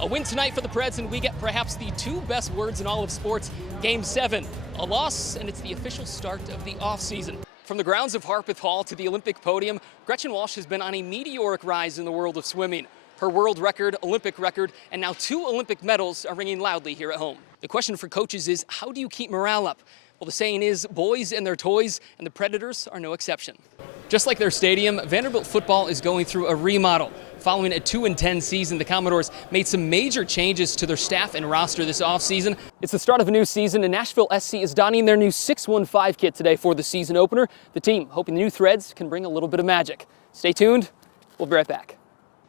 A win tonight for the Preds, and we get perhaps the two best words in all of sports. Game 7, a loss, and it's the official start of the offseason. From the grounds of Harpeth Hall to the Olympic podium, Gretchen Walsh has been on a meteoric rise in the world of swimming. Her world record, Olympic record, and now 2 Olympic medals are ringing loudly here at home. The question for coaches is, how do you keep morale up? Well, the saying is, boys and their toys, and the Predators are no exception. Just like their stadium, Vanderbilt football is going through a remodel. Following a 2-10 season, the Commodores made some major changes to their staff and roster this offseason. It's the start of a new season, and Nashville SC is donning their new 615 kit today for the season opener. The team hoping the new threads can bring a little bit of magic. Stay tuned. We'll be right back.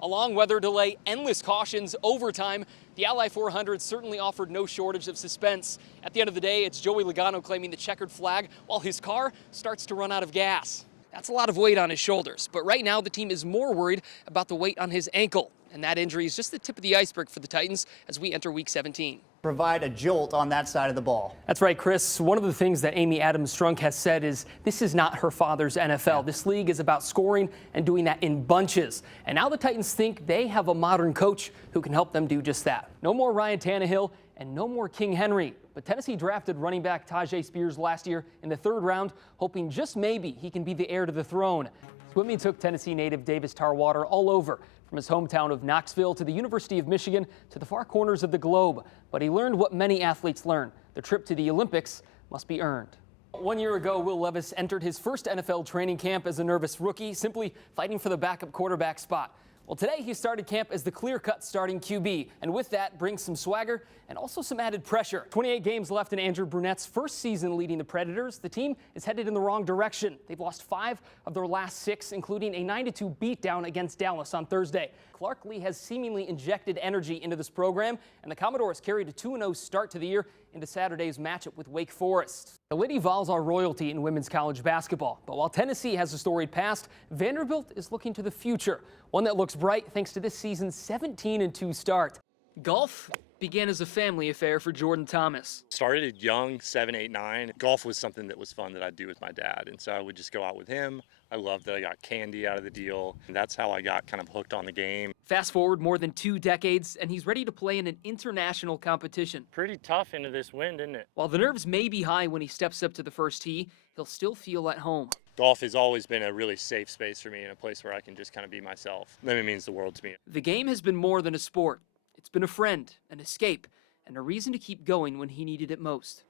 A long weather delay, endless cautions, overtime. The Ally 400 certainly offered no shortage of suspense. At the end of the day, it's Joey Logano claiming the checkered flag while his car starts to run out of gas. That's a lot of weight on his shoulders, but right now the team is more worried about the weight on his ankle. And that injury is just the tip of the iceberg for the Titans as we enter Week 17. Provide a jolt on that side of the ball. That's right, Chris. One of the things that Amy Adams-Strunk has said is this is not her father's NFL. This league is about scoring and doing that in bunches. And now the Titans think they have a modern coach who can help them do just that. No more Ryan Tannehill and no more King Henry. But Tennessee drafted running back Tajay Spears last year in the 3rd round, hoping just maybe he can be the heir to the throne. Swimming took Tennessee native Davis Tarwater all over, from his hometown of Knoxville to the University of Michigan to the far corners of the globe. But he learned what many athletes learn. The trip to the Olympics must be earned. 1 year ago, Will Levis entered his first NFL training camp as a nervous rookie, simply fighting for the backup quarterback spot. Well, today he started camp as the clear-cut starting QB, and with that brings some swagger and also some added pressure. 28 games left in Andrew Brunette's first season leading the Predators. The team is headed in the wrong direction. They've lost 5 of their last 6, including a 9-2 beatdown against Dallas on Thursday. Clark Lee has seemingly injected energy into this program, and the Commodores carried a 2-0 start to the year into Saturday's matchup with Wake Forest. The Lady Vols are royalty in women's college basketball, but while Tennessee has a storied past, Vanderbilt is looking to the future, one that looks bright thanks to this season's 17-2 start. Golf began as a family affair for Jordan Thomas. Started young, 7, 8, 9. Golf was something that was fun that I'd do with my dad, and so I would just go out with him. I loved that I got candy out of the deal, and that's how I got kind of hooked on the game. Fast forward more than 2 decades, and he's ready to play in an international competition. Pretty tough into this wind, isn't it? While the nerves may be high when he steps up to the first tee, he'll still feel at home. Golf has always been a really safe space for me and a place where I can just kind of be myself. Then it means the world to me. The game has been more than a sport. It's been a friend, an escape, and a reason to keep going when he needed it most.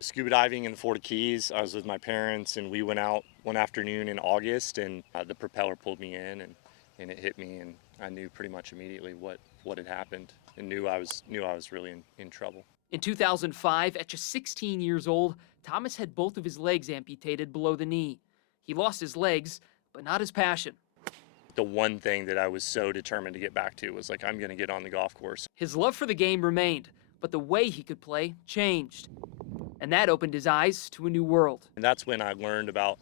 Scuba diving in the Florida Keys. I was with my parents, and we went out one afternoon in August, and the propeller pulled me in, and it hit me, and I knew pretty much immediately what had happened, and knew I was really in trouble. In 2005, at just 16 years old, Thomas had both of his legs amputated below the knee. He lost his legs, but not his passion. The one thing that I was so determined to get back to was like, I'm going to get on the golf course. His love for the game remained, but the way he could play changed. And that opened his eyes to a new world. And that's when I learned about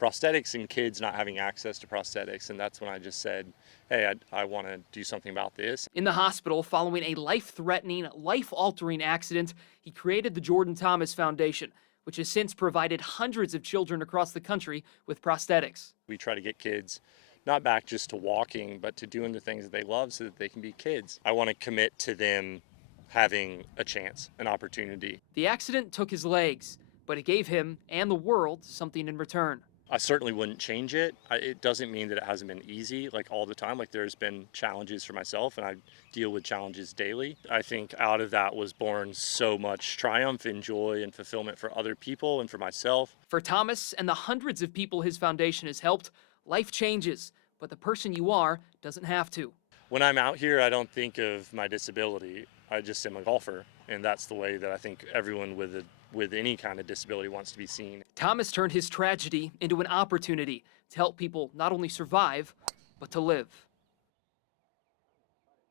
prosthetics and kids not having access to prosthetics. And that's when I just said, hey, I want to do something about this. In the hospital, following a life-threatening, life-altering accident, he created the Jordan Thomas Foundation, which has since provided hundreds of children across the country with prosthetics. We try to get kids not back just to walking, but to doing the things that they love so that they can be kids. I want to commit to them having a chance, an opportunity. The accident took his legs, but it gave him and the world something in return. I certainly wouldn't change it. It doesn't mean that it hasn't been easy, like all the time. Like there's been challenges for myself, and I deal with challenges daily. I think out of that was born so much triumph and joy and fulfillment for other people and for myself. For Thomas and the hundreds of people his foundation has helped, life changes, but the person you are doesn't have to. When I'm out here, I don't think of my disability. I just am a golfer, and that's the way that I think everyone with any kind of disability wants to be seen. Thomas turned his tragedy into an opportunity to help people not only survive, but to live.